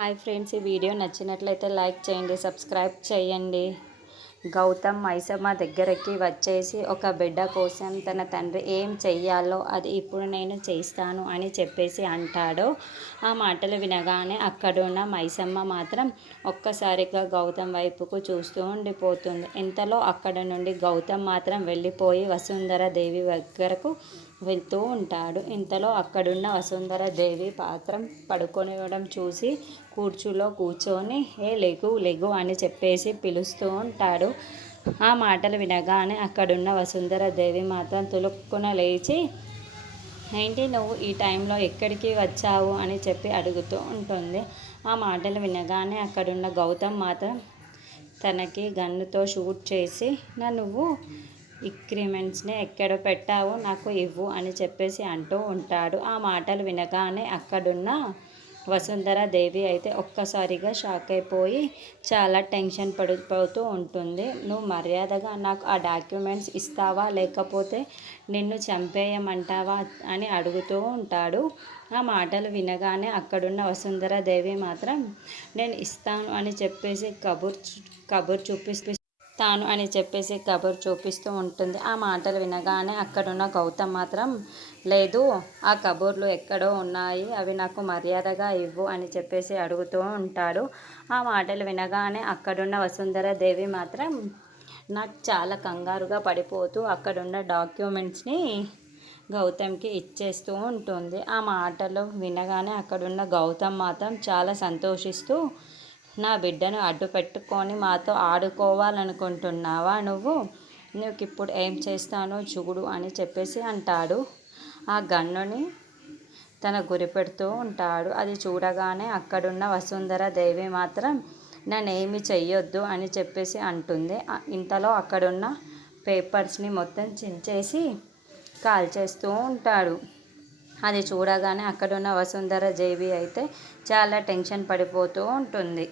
Hi friends, ఈ video నచ్చినట్లయితే like చేయండి, సబ్స్క్రైబ్ చేయండి. గౌతమ్ మైసమ్మ దగ్గరికి వచ్చేసి ఒక బిడ్డ కోసం తన తండ్రి ఏం చెయ్యాలో అది ఇప్పుడు నేను చేస్తాను అని చెప్పేసి అంటాడు. ఆ మాటలు వినగానే అక్కడున్న మైసమ్మ మాత్రం ఒక్కసారిగా గౌతమ్ వైపుకు చూస్తూ ఉండిపోతుంది. ఇంతలో అక్కడ నుండి గౌతమ్ మాత్రం వెళ్ళిపోయి వసుంధర దేవి దగ్గరకు వెళ్తూ ఉంటాడు. ఇంతలో అక్కడున్న వసుంధర దేవి పాత్రం పడుకోనివ్వడం చూసి కూర్చులో కూర్చొని లెగు లెగు అని చెప్పేసి పిలుస్తూ ఉంటాడు. ఆ మాటలు వినగానే అక్కడున్న వసుంధర దేవి మాత్రం తులుక్కున లేచి, ఏంటి నువ్వు ఈ టైంలో ఎక్కడికి వచ్చావు అని చెప్పి అడుగుతూ ఉంటుంది. ఆ మాటలు వినగానే అక్కడున్న గౌతమ్ మాత్రం తనకి గన్నుతో షూట్ చేసి, నువ్వు ఇంక్రిమెంట్స్ని ఎక్కడ పెట్టావో నాకు ఇవ్వు అని చెప్పేసి అంటూ ఉంటాడు. ఆ మాటలు వినగానే అక్కడున్న వసుంధర దేవి అయితే ఒక్కసారిగా షాక్ అయిపోయి చాలా టెన్షన్ పడిపోతూ ఉంటుంది. నువ్వు మర్యాదగా నాకు ఆ డాక్యుమెంట్స్ ఇస్తావా, లేకపోతే నిన్ను చంపేయమంటావా అని అడుగుతూ ఉంటాడు. ఆ మాటలు వినగానే అక్కడున్న వసుంధర దేవి మాత్రం నేను ఇస్తాను అని చెప్పేసి కబుర్ చూపిస్తూ ఉంటుంది. ఆ మాటలు వినగానే అక్కడున్న గౌతమ్ మాత్రం లేదు, ఆ కబుర్లు ఎక్కడో ఉన్నాయి, అవి నాకు మర్యాదగా ఇవ్వు అని చెప్పేసి అడుగుతూ ఉంటాడు. ఆ మాటలు వినగానే అక్కడున్న వసుంధర దేవి మాత్రం నాకు చాలా కంగారుగా పడిపోతూ అక్కడున్న డాక్యుమెంట్స్ని గౌతమ్కి ఇచ్చేస్తూ ఉంటుంది. ఆ మాటలు వినగానే అక్కడున్న గౌతమ్ మాత్రం చాలా సంతోషిస్తూ, నా బిడ్డను అడ్డు పెట్టుకొని మాతో ఆడుకోవాలనుకుంటున్నావా, నీకు ఇప్పుడు ఏం చేస్తానో చూడు అని చెప్పేసి అంటాడు. ఆ గన్నుని తన గురి పెడుతూ ఉంటాడు. అది చూడగానే అక్కడున్న వసుంధర దేవి మాత్రం నన్నేమి చెయ్యొద్దు అని చెప్పేసి అంటుంది. ఇంతలో అక్కడున్న పేపర్స్ని మొత్తం చించేసి కాల్చేస్తూ ఉంటాడు. అది చూడగానే అక్కడున్న వసుంధర దేవి అయితే చాలా టెన్షన్ పడిపోతూ ఉంటుంది.